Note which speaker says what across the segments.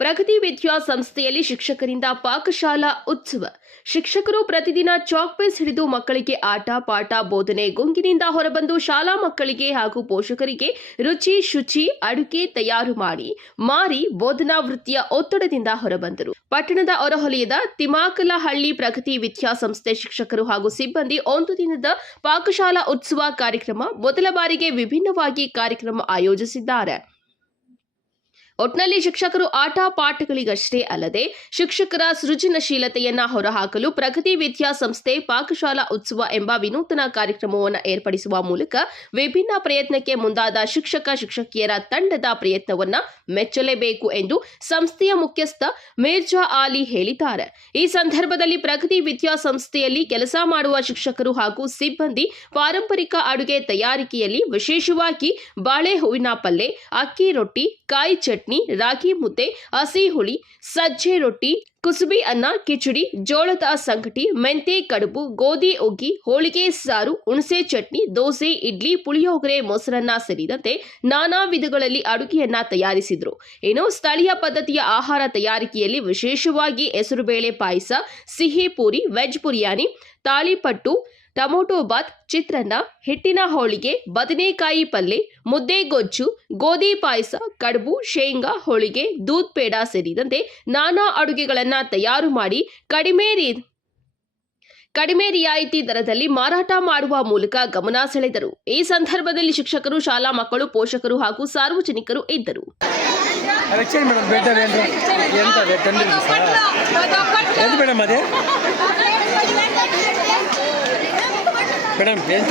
Speaker 1: ಪ್ರಗತಿ ವಿದ್ಯಾ ಸಂಸ್ಥೆಯಲ್ಲಿ ಶಿಕ್ಷಕರಿಂದ ಪಾಕಶಾಲಾ ಉತ್ಸವ. ಶಿಕ್ಷಕರು ಪ್ರತಿದಿನ ಚಾಕ್ ಪೀಸ್ ಹಿಡಿದು ಮಕ್ಕಳಿಗೆ ಆಟ, ಪಾಠ, ಬೋಧನೆ, ಗುಂಗಿನಿಂದ ಹೊರಬಂದು ಶಾಲಾ ಮಕ್ಕಳಿಗೆ ಹಾಗೂ ಪೋಷಕರಿಗೆ ರುಚಿ, ಶುಚಿ, ಅಡುಗೆ ತಯಾರು ಮಾಡಿ, ಮಾರಿ ಬೋಧನಾ ವೃತ್ತಿಯ ಒತ್ತಡದಿಂದ ಹೊರಬಂದರು. ಪಟ್ಟಣದ ಹೊರಹೊಲಯದ ತಿಮಾಕಲಹಳ್ಳಿ ಪ್ರಗತಿ ವಿದ್ಯಾ ಸಂಸ್ಥೆ ಶಿಕ್ಷಕರು ಹಾಗೂ ಸಿಬ್ಬಂದಿ ಒಂದು ದಿನದ ಪಾಕಶಾಲಾ ಉತ್ಸವ ಕಾರ್ಯಕ್ರಮ ಮೊದಲ ಬಾರಿಗೆ ವಿಭಿನ್ನವಾಗಿ ಕಾರ್ಯಕ್ರಮ ಆಯೋಜಿಸಿದ್ದಾರೆ. ಒಟ್ನಲ್ಲಿ ಶಿಕ್ಷಕರು ಆಟ ಪಾಠಗಳಿಗಷ್ಟೇ ಅಲ್ಲದೆ ಶಿಕ್ಷಕರ ಸೃಜನಶೀಲತೆಯನ್ನ ಹೊರಹಾಕಲು ಪ್ರಗತಿ ವಿದ್ಯಾಸಂಸ್ಥೆ ಪಾಕಶಾಲಾ ಉತ್ಸವ ಎಂಬ ವಿನೂತನ ಕಾರ್ಯಕ್ರಮವನ್ನು ಏರ್ಪಡಿಸುವ ಮೂಲಕ ವಿಭಿನ್ನ ಪ್ರಯತ್ನಕ್ಕೆ ಮುಂದಾದ ಶಿಕ್ಷಕ ಶಿಕ್ಷಕಿಯರ ತಂಡದ ಪ್ರಯತ್ನವನ್ನ ಮೆಚ್ಚಲೇಬೇಕು ಎಂದು ಸಂಸ್ಥೆಯ ಮುಖ್ಯಸ್ಥ ಮಿರ್ಜಾ ಆಲಿ ಹೇಳಿದ್ದಾರೆ. ಈ ಸಂದರ್ಭದಲ್ಲಿ ಪ್ರಗತಿ ವಿದ್ಯಾಸಂಸ್ಥೆಯಲ್ಲಿ ಕೆಲಸ ಮಾಡುವ ಶಿಕ್ಷಕರು ಹಾಗೂ ಸಿಬ್ಬಂದಿ ಪಾರಂಪರಿಕ ಅಡುಗೆ ತಯಾರಿಕೆಯಲ್ಲಿ ವಿಶೇಷವಾಗಿ ಬಾಳೆ ಹೂವಿನ ಪಲ್ಲೆ, ಅಕ್ಕಿ ರೊಟ್ಟಿ, ಕಾಯಿ ಚಟ್ನಿ ರಾಗಿ ಮುದ್ದೆ, ಹಸಿ ಹುಳಿ, ಸಜ್ಜೆ ರೊಟ್ಟಿ, ಕುಸುಬಿ ಅನ್ನ, ಕಿಚಡಿ, ಜೋಳದ ಸಂಕಟಿ ಮೆಂತೆ ಕಡುಬು, ಗೋಧಿ ಉಗ್ಗಿ ಹೋಳಿಗೆ ಸಾರು, ಹುಣಸೆ ಚಟ್ನಿ, ದೋಸೆ, ಇಡ್ಲಿ, ಪುಳಿಯೋಗರೆ, ಮೊಸರನ್ನ ಸೇರಿದಂತೆ ನಾನಾ ವಿಧಗಳಲ್ಲಿ ಅಡುಗೆಯನ್ನ ತಯಾರಿಸಿದ್ರು. ಇನ್ನು ಸ್ಥಳೀಯ ಪದ್ಧತಿಯ ಆಹಾರ ತಯಾರಿಕೆಯಲ್ಲಿ ವಿಶೇಷವಾಗಿ ಹೆಸರುಬೇಳೆ ಪಾಯಸ, ಸಿಹಿ ಪೂರಿ, ವೆಜ್ ಪುರಿಯಾನಿ ತಾಳಿಪಟ್ಟು ಟೊಮೊಟೊ ಬಾತ್ ಚಿತ್ರಾನ್ನ ಹಿಟ್ಟಿನ ಹೋಳಿಗೆ ಬದನೆಕಾಯಿ ಪಲ್ಯ ಮುದ್ದೆ ಗೊಜ್ಜು ಗೋಧಿ ಪಾಯಸ ಕಡುಬು ಶೇಂಗಾ ಹೋಳಿಗೆ ದೂದ್ ಪೇಡ ಸೇರಿದಂತೆ ನಾನಾ ಅಡುಗೆಗಳನ್ನು ತಯಾರು ಮಾಡಿ ಕಡಿಮೆ ರೀ ಕಡಿಮೆ ರಿಯಾಯಿತಿ ದರದಲ್ಲಿ ಮಾರಾಟ ಮಾಡುವ ಮೂಲಕ ಗಮನ ಸೆಳೆದರು. ಈ ಸಂದರ್ಭದಲ್ಲಿ ಶಿಕ್ಷಕರು ಶಾಲಾ ಮಕ್ಕಳು ಪೋಷಕರು ಹಾಗೂ ಸಾರ್ವಜನಿಕರು ಇದ್ದರು.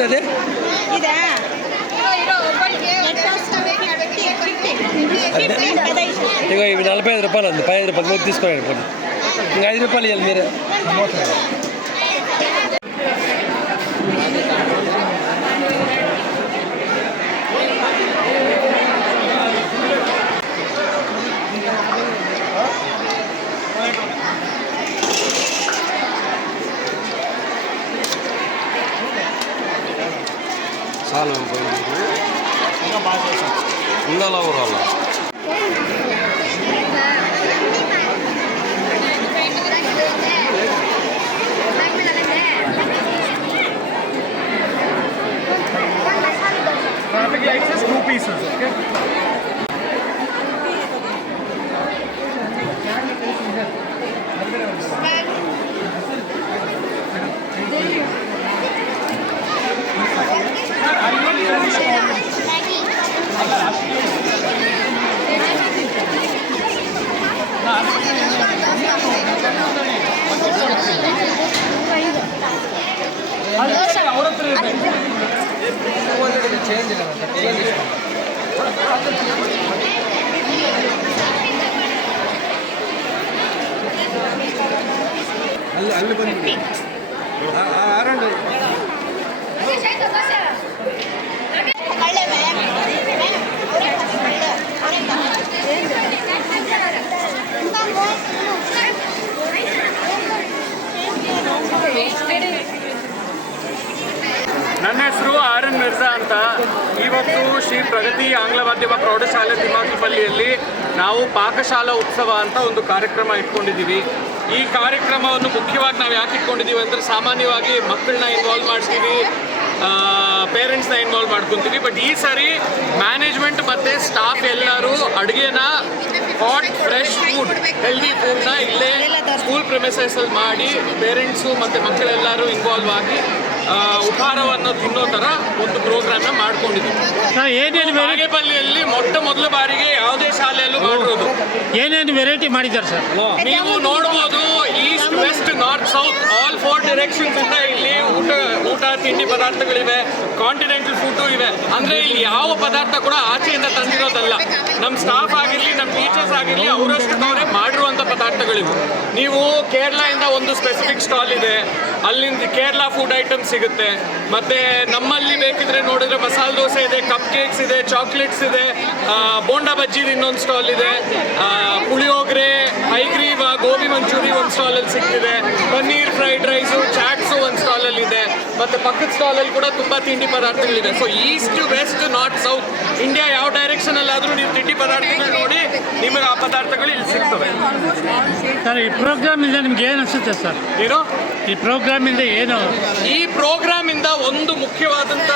Speaker 2: అది
Speaker 3: ಇದಾ
Speaker 2: ఇగో ఇవి నలభై ఐదు రూపాయలు ఉంది పదిహేను రూపాయలు మూడు తీసుకోండి పోనీ ఇంకా ఐదు రూపాయలు ఇవ్వాలి మీరే
Speaker 4: உள்ளால ஒரு
Speaker 5: Traffic lights is two pieces, okay?
Speaker 2: ಅಲ್ಲಿ ಅಲ್ಲಿ ಬಂದ್ಬಿಡಿ ಆರಂಡ್
Speaker 5: ಇವತ್ತು ಶ್ರೀ ಪ್ರಗತಿ ಆಂಗ್ಲ ಮಾಧ್ಯಮ ಪ್ರೌಢಶಾಲೆ ತಿಮ್ಮಾಕಿಪಲ್ಲಿಯಲ್ಲಿ ನಾವು ಪಾಕಶಾಲಾ ಉತ್ಸವ ಅಂತ ಒಂದು ಕಾರ್ಯಕ್ರಮ ಇಟ್ಕೊಂಡಿದ್ದೀವಿ. ಈ ಕಾರ್ಯಕ್ರಮವನ್ನು ಮುಖ್ಯವಾಗಿ ನಾವು ಯಾಕೆ ಇಟ್ಕೊಂಡಿದ್ದೀವಿ ಅಂದರೆ ಸಾಮಾನ್ಯವಾಗಿ ಮಕ್ಕಳನ್ನ ಇನ್ವಾಲ್ವ್ ಮಾಡ್ತೀವಿ ಪೇರೆಂಟ್ಸ್ನ ಇನ್ವಾಲ್ವ್ ಮಾಡ್ಕೊತೀವಿ. ಬಟ್ ಈ ಸಾರಿ ಮ್ಯಾನೇಜ್ಮೆಂಟ್ ಮತ್ತು ಸ್ಟಾಫ್ ಎಲ್ಲರೂ ಅಡುಗೆನ ಹಾಟ್ ಫ್ರೆಶ್ ಫುಡ್ ಹೆಲ್ದಿ ಫುಡ್ನ ಇಲ್ಲೇ ಸ್ಕೂಲ್ ಪ್ರಿಮೆಸಸಲ್ಲಿ ಮಾಡಿ ಪೇರೆಂಟ್ಸು ಮತ್ತು ಮಕ್ಕಳೆಲ್ಲರೂ ಇನ್ವಾಲ್ವ್ ಆಗಿ ಉಪಹಾರವನ್ನು ತಿನ್ನೋ ಥರ ಒಂದು ಪ್ರೋಗ್ರಾಮ್ ಮಾಡ್ಕೊಂಡಿದ್ದೀವಿ
Speaker 6: ಏನೇನು
Speaker 5: ಬಾಗೇಪಲ್ಲಿಯಲ್ಲಿ ಮೊಟ್ಟ ಮೊದಲ ಬಾರಿಗೆ ಯಾವುದೇ ಶಾಲೆಯಲ್ಲೂ ಮಾಡಿರೋದು.
Speaker 6: ಏನೇನು ವೆರೈಟಿ ಮಾಡಿದ್ದಾರೆ ಸರ್?
Speaker 5: ನೀವು ನೋಡ್ಬೋದು east west north south all four directions ಇಂದ ಇಲ್ಲಿ ಊಟ ಊಟ ತಿಂಡಿ ಪದಾರ್ಥಗಳಿವೆ ಕಾಂಟಿನೆಂಟಲ್ ಫುಡ್ ಇವೆ. ಅಂದ್ರೆ ಇಲ್ಲಿ ಯಾವ ಪದಾರ್ಥ ಕೂಡ ಆಚೆಯಿಂದ ತಂದಿರೋದಲ್ಲ. ನಮ್ಮ ಸ್ಟಾಫ್ ಆಗಿರ್ಲಿ ನಮ್ಮ ಟೀಚರ್ಸ್ ಆಗಿರ್ಲಿ ಅವರಷ್ಟು ಅವರೇ ಮಾಡಿರುವಂತ ಪದಾರ್ಥಗಳಿವು. ನೀವು ಕೇರಳದಿಂದ ಒಂದು ಸ್ಪೆಸಿಫಿಕ್ ಸ್ಟಾಲ್ ಇದೆ. ಅಲ್ಲಿಂದ ಕೇರಳ ಫುಡ್ ಐಟಮ್ ಸಿಗುತ್ತೆ. ಮತ್ತೆ ನಮ್ಮಲ್ಲಿ ಬೇಕಿದ್ರೆ ನೋಡಿದ್ರೆ ಮಸಾಲ ದೋಸೆ ಇದೆ ಕಪ್ ಕೇಕ್ಸ್ ಇದೆ ಚಾಕ್ಲೇಟ್ಸ್ ಇದೆ ಬೋಂಡಾ ಬಜ್ಜಿದು ಇನ್ನೊಂದು ಸ್ಟಾಲ್ ಇದೆ. ಪುಳಿಯೋಗ್ರೆ ಹೈಗ್ರೀವ ಗೋಬಿ ಮಂಚೂರಿ ಒಂದು ಸ್ಟಾಲಲ್ಲಿ ಸಿಗ್ತಿದೆ. ಪನ್ನೀರ್ ಫ್ರೈಡ್ ರೈಸು ಚಾಟ್ಸು ಒಂದು ಸ್ಟಾಲಲ್ಲಿ ಇದೆ. ಮತ್ತೆ ಪಕ್ಕದ ಸ್ಟಾಲಲ್ಲಿ ಕೂಡ ತುಂಬಾ ತಿಂಡಿ ಪದಾರ್ಥಗಳಿದೆ. So east west north south India ಯಾವ ಡೈರೆಕ್ಷನ್ ಆದ್ರೂ ನೀವು ತಿಂಡಿ ಪದಾರ್ಥಗಳು ನೋಡಿ ನಿಮಗೆ ಆ ಪದಾರ್ಥಗಳು ಇಲ್ಲಿ ಸಿಗ್ತವೆ.
Speaker 6: ಸರ್ ಈ ಪ್ರೋಗ್ರಾಮ್ ನಿಮ್ಗೆ ಏನು ಅನಿಸುತ್ತೆ ಸರ್?
Speaker 5: ಏನು?
Speaker 6: ಈ ಪ್ರೋಗ್ರಾಮ್ ಇಂದ ಏನು?
Speaker 5: ಈ ಪ್ರೋಗ್ರಾಮ್ ಇಂದ ಒಂದು ಮುಖ್ಯವಾದಂಥ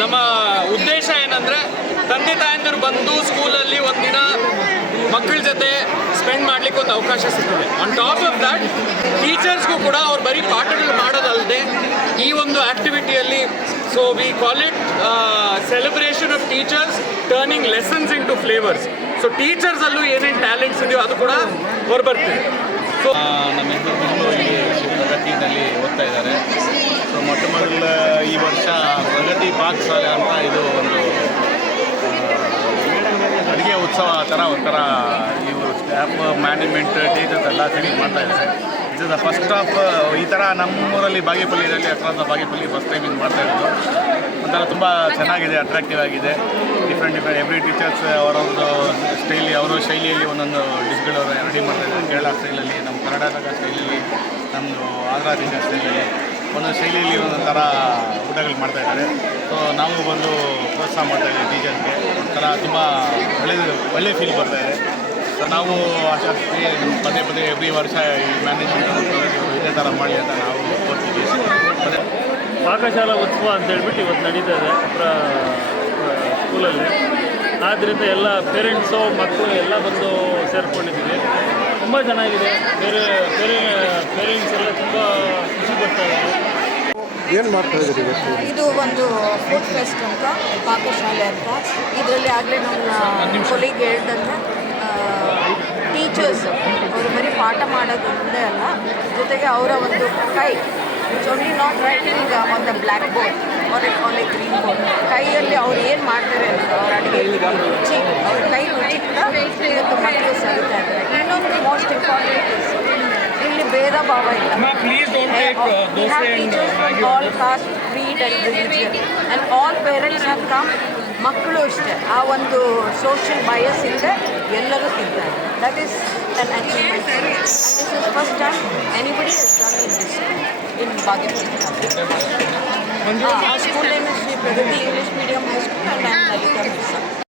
Speaker 5: ನಮ್ಮ ಉದ್ದೇಶ ಏನಂದ್ರೆ, ತಂದೆ ತಾಯಂದಿರು ಬಂದು ಸ್ಕೂಲಲ್ಲಿ ಒಂದಿನ ಮಕ್ಕಳ ಜೊತೆ ಸ್ಪೆಂಡ್ ಮಾಡ್ಲಿಕ್ಕೆ ಒಂದು ಅವಕಾಶ ಸಿಗ್ತದೆ. ಆನ್ ಟಾಪ್ ಆಫ್ ದಟ್ ಟೀಚರ್ಸ್ಗೂ ಕೂಡ ಅವ್ರು ಬರೀ ಪಾಠಗಳು ಮಾಡೋದಲ್ಲದೆ ಈ ಒಂದು ಆಕ್ಟಿವಿಟಿಯಲ್ಲಿ so we call it celebration of teachers turning lessons into flavours so ಟೀಚರ್ಸಲ್ಲೂ ಏನೇನು ಟ್ಯಾಲೆಂಟ್ಸ್ ಇದೆಯೋ ಅದು ಕೂಡ ಹೊರಬರ್ತಿದೆ.
Speaker 3: ನಮ್ಮ ಇಬ್ಬರು ಮಕ್ಕಳು ಇಲ್ಲಿ ಪ್ರಗತಿನಲ್ಲಿ ಓದ್ತಾ ಇದ್ದಾರೆ. ಸೊ ಮೊಟ್ಟ ಮೊದಲ ಈ ವರ್ಷ ಪ್ರಗತಿ ಪಾಕಶಾಲೆ ಅಂತ ಇದು ಒಂದು ಅಡುಗೆ ಉತ್ಸವ ಆ ಥರ ಒಂಥರ ಇವರು ಸ್ಟ್ಯಾಪ್ ಮ್ಯಾನೇಜ್ಮೆಂಟ್ ಟೀಚರ್ಸ್ ಎಲ್ಲ ಸೇರಿ ಮಾಡ್ತಾ ಇದ್ದಾರೆ. ಇದು ದ ಫಸ್ಟ್ ಆಫ್ ಈ ಥರ ನಮ್ಮೂರಲ್ಲಿ ಬಾಗೇಪಲ್ಲಿಯಲ್ಲಿ ಅಕ್ರಾಸ್ ಬಾಗೇಪಲ್ಲಿ ಫಸ್ಟ್ ಟೈಮ್ ಇದು ಮಾಡ್ತಾ ಇರೋದು. ಒಂಥರ ತುಂಬ ಚೆನ್ನಾಗಿದೆ ಅಟ್ರಾಕ್ಟಿವ್ ಆಗಿದೆ. ಡಿಫ್ರೆಂಟ್ ಡಿಫ್ರೆಂಟ್ ಎವ್ರಿ ಟೀಚರ್ಸ್ ಅವರೊಂದು ಸ್ಟೈಲಿ ಅವರ ಶೈಲಿಯಲ್ಲಿ ಒಂದೊಂದು ಡಿಶ್ಗಳು ರೆಡಿ ಮಾಡ್ತಾರೆ. ಕೇರಳ ಸ್ಟೈಲಲ್ಲಿ ನಮ್ಮ ಕರ್ನಾಟಕ ಸ್ಟೈಲಲ್ಲಿ ನಮ್ಮದು ಆಂಧ್ರ ಟೀಚರ್ ಸ್ಟೈಲಲ್ಲಿ ಒಂದೊಂದು ಶೈಲಿಯಲ್ಲಿ ಒಂದೊಂದು ಥರ ಊಟಗಳು ಮಾಡ್ತಾ ಇದ್ದಾರೆ. ಸೊ ನಾವು ಬಂದು ಪ್ರೋತ್ಸಾಹ ಮಾಡ್ತಾ ಇದ್ದೀವಿ ಟೀಚರ್ಸ್ಗೆ ಒಂಥರ ತುಂಬ ಒಳ್ಳೆಯದು ಒಳ್ಳೆ ಫೀಲ್ ಬರ್ತಾ ಇದೆ. ಸೊ ನಾವು ಆಶಾ ಪದೇ ಪದೇ ಎವ್ರಿ ವರ್ಷ ಈ ಮ್ಯಾನೇಜ್ಮೆಂಟ್ ಇದೇ ಥರ ಮಾಡಿ ಅಂತ ನಾವು ಮತ್ತು
Speaker 7: ಪಾಕಶಾಲಾ ಉತ್ಸವ ಅಂತ ಹೇಳ್ಬಿಟ್ಟು ಇವತ್ತು ನಡೀತಾ ಇದೆ. ಸ್ಕೂಲಲ್ಲಿ. ಆದ್ದರಿಂದ ಎಲ್ಲ ಪೇರೆಂಟ್ಸು ಮಕ್ಕಳು ಎಲ್ಲ ಬಂದು ಸೇರ್ಕೊಂಡಿದ್ದೀವಿ. ತುಂಬ ಚೆನ್ನಾಗಿದೆ. ಬೇರೆ ಬೇರೆ ಪೇರೆಂಟ್ಸ್ ಎಲ್ಲ ತುಂಬ ಖುಷಿ ಪಡ್ತಾ ಇದ್ದಾರೆ.
Speaker 2: ಏನು ಮಾಡ್ತಾ ಇದ್ದೀರಿ
Speaker 8: ಇದು ಒಂದು ಫುಡ್ ಫೆಸ್ಟ್ ಅಂತ ಪಾಕಶಾಲೆ ಅಂತ. ಇದರಲ್ಲಿ ಆಗಲೇ ನಮ್ಮ ಕೊಲೀಗ್ ಹೇಳ್ದಂಗೆ ಟೀಚರ್ಸ್ ಅವರು ಬರೀ ಪಾಠ ಮಾಡೋದು ಒಂದೇ ಅಲ್ಲ ಜೊತೆಗೆ ಅವರ ಒಂದು ಕೈ it's only not writing on the blackboard on a green board ಕೈಯಲ್ಲಿ ಅವ್ರು ಏನು ಮಾಡ್ತಾರೆ ಅಂತ ಅವ್ರ ಅಡುಗೆ ರುಚಿ ಅವ್ರ ಕೈ ರುಚಿ ಕೂಡ ಇವತ್ತು ಮಕ್ಕಳು ಇದ್ದಾರೆ. ಇನ್ನೊಂದು ಮೋಸ್ಟ್ ಇಂಪಾರ್ಟೆಂಟ್ ಇಲ್ಲಿ ಭೇದ ಭಾವ ಇಲ್ಲ. all caste, creed and religion. And all parents have come ಮಕ್ಕಳು ಅಷ್ಟೇ. ಆ ಒಂದು ಸೋಷಿಯಲ್ ಬಯಸ್ ಇಲ್ಲದೆ ಎಲ್ಲರೂ ತಿಂತಾರೆ. That is an achievement first time anybody in Bagepura Bagepalli ಆ school name Sri Pragathi English medium high school and Lalitha miss